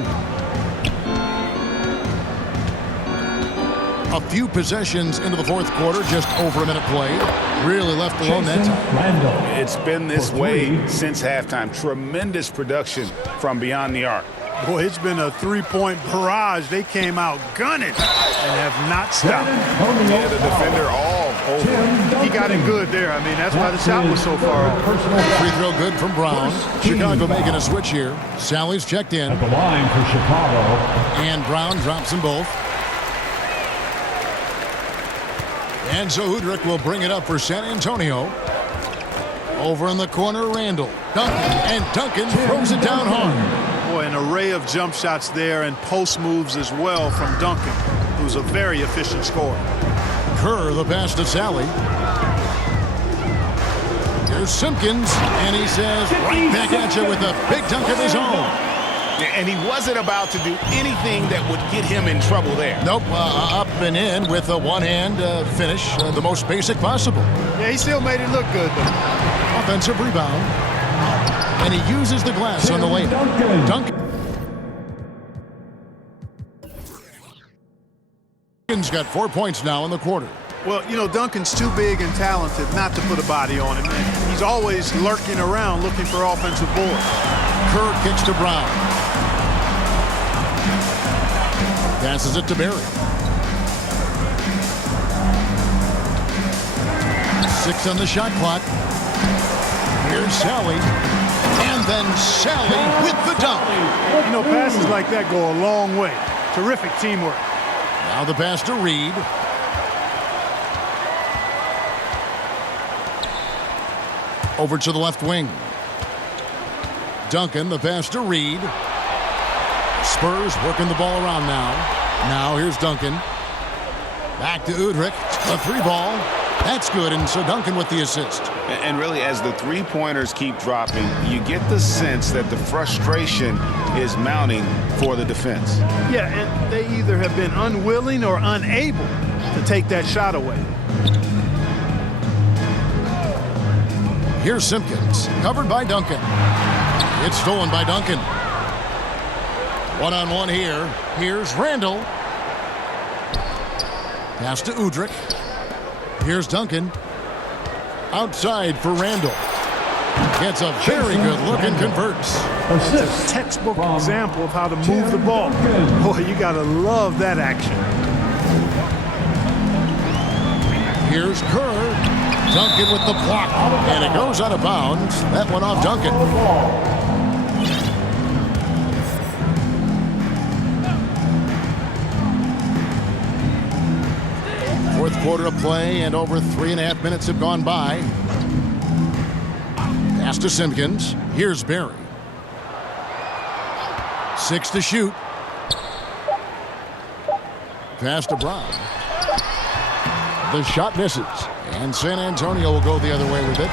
A few possessions into the fourth quarter, just over a minute played. Really left alone that time. Randall. It's been this way since halftime. Tremendous production from beyond the arc. Boy, it's been a three-point barrage. They came out gunning and have not stopped. Yeah, the defender all over. He got it good there. I mean, that's why the shot was so far off. Free throw good from Brown. Chicago making a switch here. Sally's checked in. At the line for Chicago. And Brown drops them both. And so Udrih will bring it up for San Antonio. Over in the corner, Randall. Duncan. And Duncan throws it down hard. Boy, an array of jump shots there and post moves as well from Duncan, who's a very efficient scorer. Kerr, the pass to Sally. Here's Simpkins, and he says, right back at you with a big dunk of his own. And he wasn't about to do anything that would get him in trouble there. Nope, up and in with a one-hand finish, the most basic possible. Yeah, he still made it look good, though. Offensive rebound. And he uses the glass on the lane. Duncan. Duncan's got 4 points now in the quarter. Well, you know, Duncan's too big and talented not to put a body on him. And he's always lurking around looking for offensive boards. Kerr kicks to Brown. Passes it to Barry. 6 on the shot clock. Here's Sally. And then Sally with the dunk. You know, passes like that go a long way. Terrific teamwork. Now the pass to Reed. Over to the left wing. Duncan, the pass to Reed. Spurs working the ball around now. Now here's Duncan. Back to Udrih. A 3-ball. That's good, and so Duncan with the assist. And really, as the three-pointers keep dropping, you get the sense that the frustration is mounting for the defense. Yeah, and they either have been unwilling or unable to take that shot away. Here's Simpkins, covered by Duncan. It's stolen by Duncan. One-on-one here. Here's Randall. Pass to Udrih. Here's Duncan. Outside for Randall. Gets a very good look and converts. It's a textbook example of how to move the ball. Boy, you got to love that action. Here's Kerr. Duncan with the block. And it goes out of bounds. That one off Duncan. Fourth quarter of play, and over 3.5 minutes have gone by. Pass to Simpkins. Here's Barry. 6 to shoot. Pass to Brown. The shot misses. And San Antonio will go the other way with it.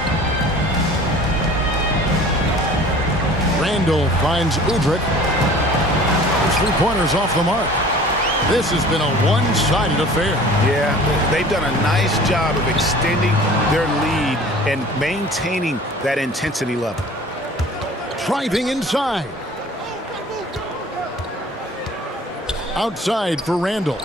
Randall finds Udrih. 3-pointers off the mark. This has been a one-sided affair. Yeah, they've done a nice job of extending their lead and maintaining that intensity level. Driving inside. Outside for Randall.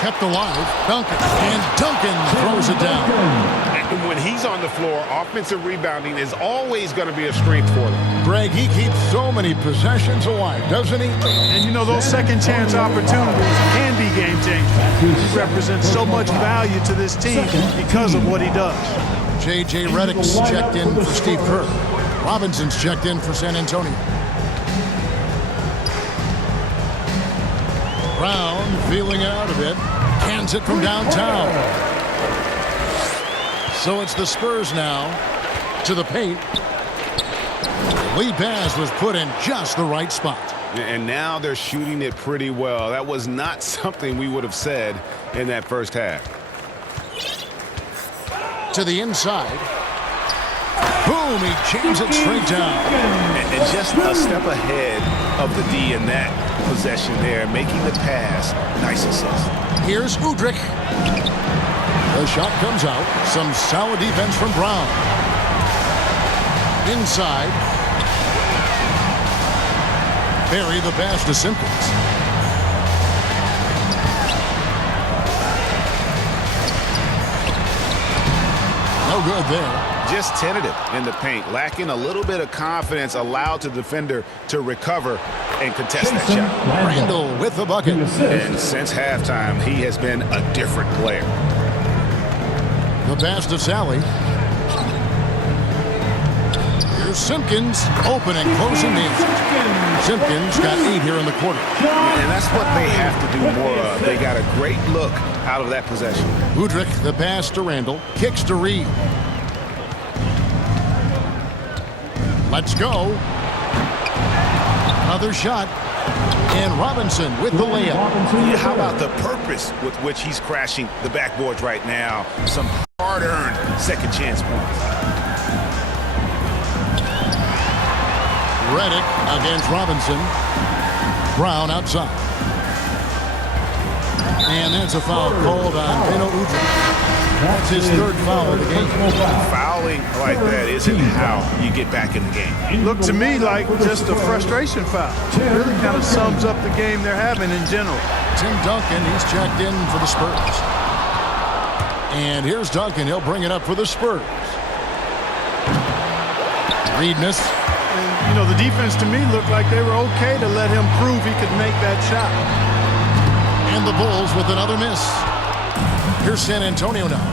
Kept alive. Duncan. And Duncan throws it down. And when he's on the floor, offensive rebounding is always going to be a strength for them. Greg, he keeps so many possessions alive, doesn't he? And you know, those second chance opportunities can be game changing. He represents so much value to this team because of what he does. J.J. Redick's checked in for Steve Kerr. Robinson's checked in for San Antonio. Brown feeling out of it. Cans it from downtown. So it's the Spurs now to the paint. Lead pass was put in just the right spot. And now they're shooting it pretty well. That was not something we would have said in that first half. To the inside. Boom, he jams it straight down. And just a step ahead of the D in that possession there, making the pass. Nice assist. Here's Udrih. The shot comes out. Some solid defense from Brown. Inside. Barry the pass to Simpkins. No good there. Just tentative in the paint, lacking a little bit of confidence, allowed the defender to recover and contest that Jason shot. Randall with the bucket. And since halftime, he has been a different player. The pass to Sally. Here's Simpkins, open and closing the inside. Simpkins got 8 here in the quarter. And that's what they have to do more of. They got a great look out of that possession. Udrich, the pass to Randall. Kicks to Reed. Let's go. Another shot. And Robinson with the layup. How about the purpose with which he's crashing the backboards right now? Some hard-earned second chance points. Redick against Robinson. Brown outside. And that's a foul called on Beno Udrich. That's his third foul of the game. Fouling like that isn't how you get back in the game. Looked to me like just a frustration foul. It really kind of sums up the game they're having in general. Tim Duncan, he's checked in for the Spurs. And here's Duncan. He'll bring it up for the Spurs. Reed missed. And, you know, the defense to me looked like they were okay to let him prove he could make that shot. And the Bulls with another miss. Here's San Antonio now.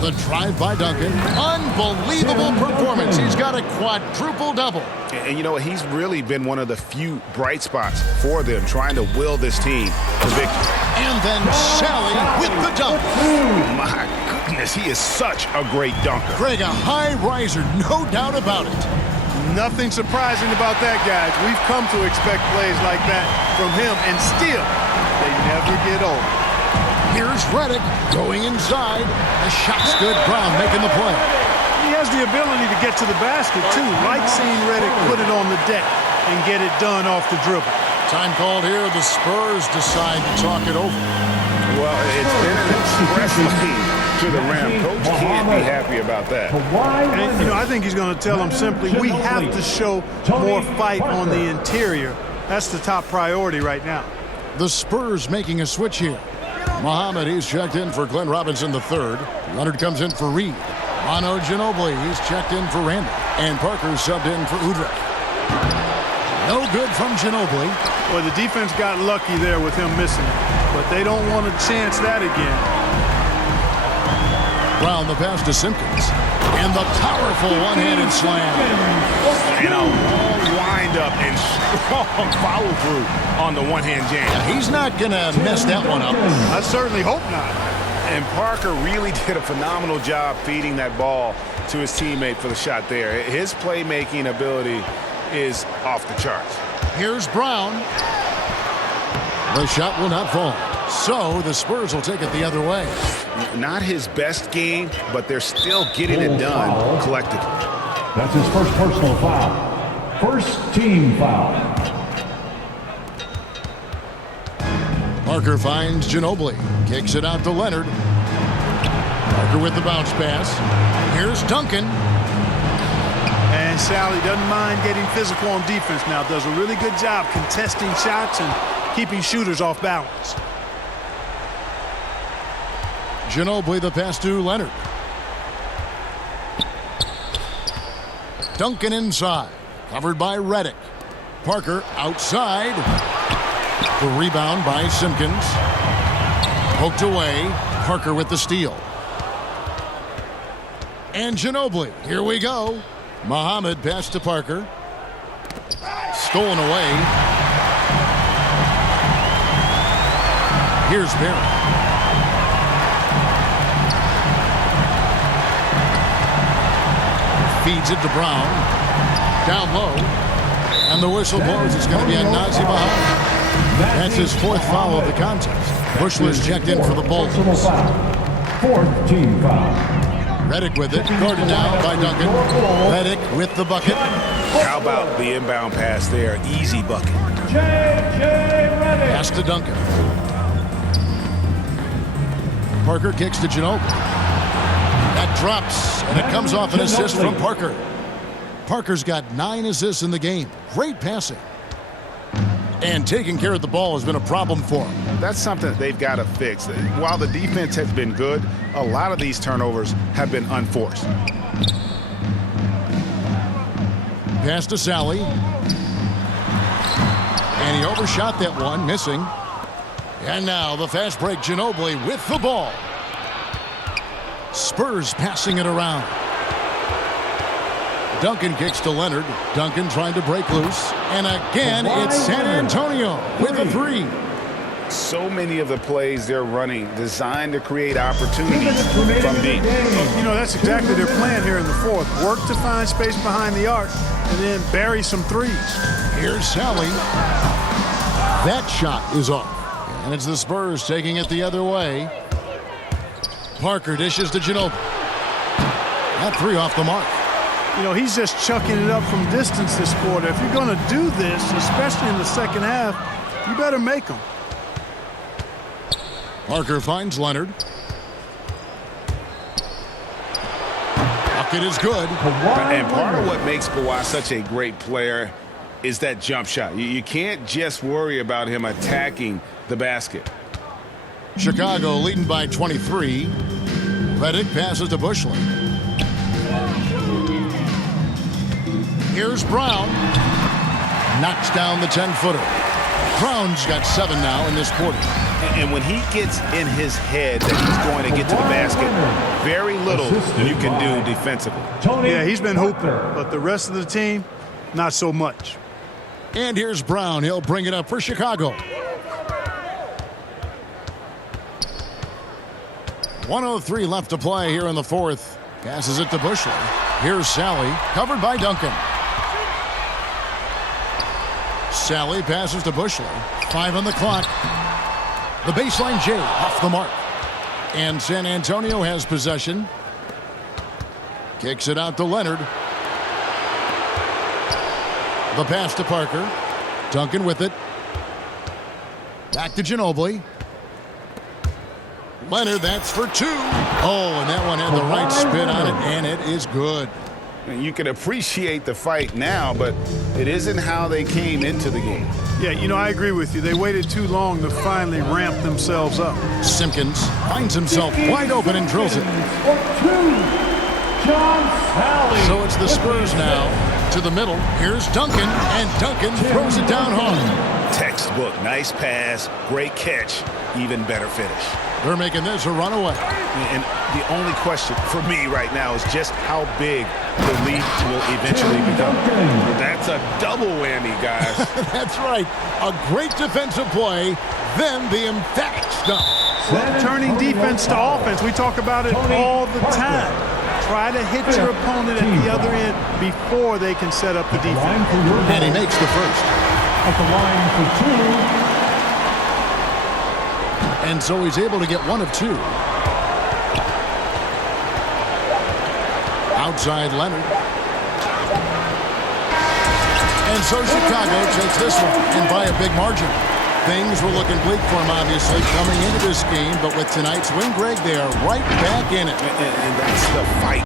The drive by Duncan. Unbelievable performance. He's got a quadruple double. And you know what? He's really been one of the few bright spots for them, trying to will this team to victory. And then Sally with the dunk. My goodness, he is such a great dunker. Greg, a high riser, no doubt about it. Nothing surprising about that, guys. We've come to expect plays like that from him, and still, they never get old. Here's Redick going inside. The shot's good. Brown making the play. He has the ability to get to the basket, too. Like seeing Redick put it on the deck and get it done off the dribble. Time called here. The Spurs decide to talk it over. Well, it's been an express lane to the rim. Coach can't be happy about that. And, you know, I think he's going to tell them simply, we have to show more fight on the interior. That's the top priority right now. The Spurs making a switch here. Muhammad, he's checked in for Glenn Robinson III. Leonard comes in for Reed. Manu Ginobili, he's checked in for Randall. And Parker subbed in for Udrich. No good from Ginobili. Well, the defense got lucky there with him missing, but they don't want to chance that again. Brown, the pass to Simpkins. And the powerful one-handed slam. And a long wind-up and strong follow-through on the one-hand jam. He's not going to mess that one up. I certainly hope not. And Parker really did a phenomenal job feeding that ball to his teammate for the shot there. His playmaking ability is off the charts. Here's Brown. The shot will not fall. So the Spurs will take it the other way. Not his best game, but they're still getting it done collectively. That's his first personal foul. First team foul. Parker finds Ginobili. Kicks it out to Leonard. Parker with the bounce pass. Here's Duncan. And Sally doesn't mind getting physical on defense now. Does a really good job contesting shots and keeping shooters off balance. Ginobili, the pass to Leonard. Duncan inside. Covered by Redick. Parker outside. The rebound by Simpkins. Poked away. Parker with the steal. And Ginobili. Here we go. Muhammad pass to Parker. Stolen away. Here's Barrett. Feeds it to Brown. Down low. And the whistle blows. It's going to be on Nazi Muhammad. That's his fourth foul of the contest. Bushler's checked in for the Bulls. Fourth team foul. Redick with it. Guarded down by Duncan. Redick with the bucket. How about the inbound pass there? Easy bucket. Pass to Duncan. Parker kicks to Ginobili. That drops, and it comes off an assist from Parker. Parker's got 9 assists in the game. Great passing. And taking care of the ball has been a problem for him. That's something that they've got to fix. While the defense has been good, a lot of these turnovers have been unforced. Pass to Sally. And he overshot that one, missing. And now the fast break, Ginobili with the ball. Spurs passing it around. Duncan kicks to Leonard. Duncan trying to break loose. And again, it's San Antonio with a three. So many of the plays they're running designed to create opportunities from deep. You know, that's exactly their plan here in the fourth. Work to find space behind the arc and then bury some threes. Here's Sally. That shot is off. And it's the Spurs taking it the other way. Parker dishes to Ginobili. That three off the mark. You know, he's just chucking it up from distance this quarter. If you're going to do this, especially in the second half, you better make them. Parker finds Leonard. Bucket is good. And part of what makes Kawhi such a great player is that jump shot. You can't just worry about him attacking the basket. Chicago leading by 23. Redick passes to Bushland. Here's Brown. Knocks down the 10-footer. Brown's got 7 now in this quarter. And when he gets in his head that he's going to get to the basket, very little you can do defensively. Yeah, he's been hooping, but the rest of the team, not so much. And here's Brown. He'll bring it up for Chicago. 1:03 left to play here in the fourth. Passes it to Bushland. Here's Sally, covered by Duncan. Sally passes to Bushland. 5 on the clock. The baseline J off the mark. And San Antonio has possession. Kicks it out to Leonard. The pass to Parker. Duncan with it. Back to Ginobili. Leonard, that's for 2. Oh, and that one had the right spin on it, and it is good. You can appreciate the fight now, but it isn't how they came into the game. Yeah, you know, I agree with you. They waited too long to finally ramp themselves up. Simpkins finds himself wide open and drills it. So it's the Spurs now to the middle. Here's Duncan, and Duncan throws it down hard. Textbook, nice pass, great catch, even better finish. They're making this a runaway. And the only question for me right now is just how big the lead will eventually become. That's a double whammy, guys. That's right. A great defensive play, then the emphatic stuff. Well, turning defense to offense, we talk about it all the time. Try to hit your opponent at the other end before they can set up the defense. And he makes the first. At the line for 2. And so he's able to get 1 of 2. Outside Leonard. And so Chicago takes this one, and by a big margin. Things were looking bleak for him, obviously, coming into this game, but with tonight's win, Greg, they are right back in it. And that's the fight.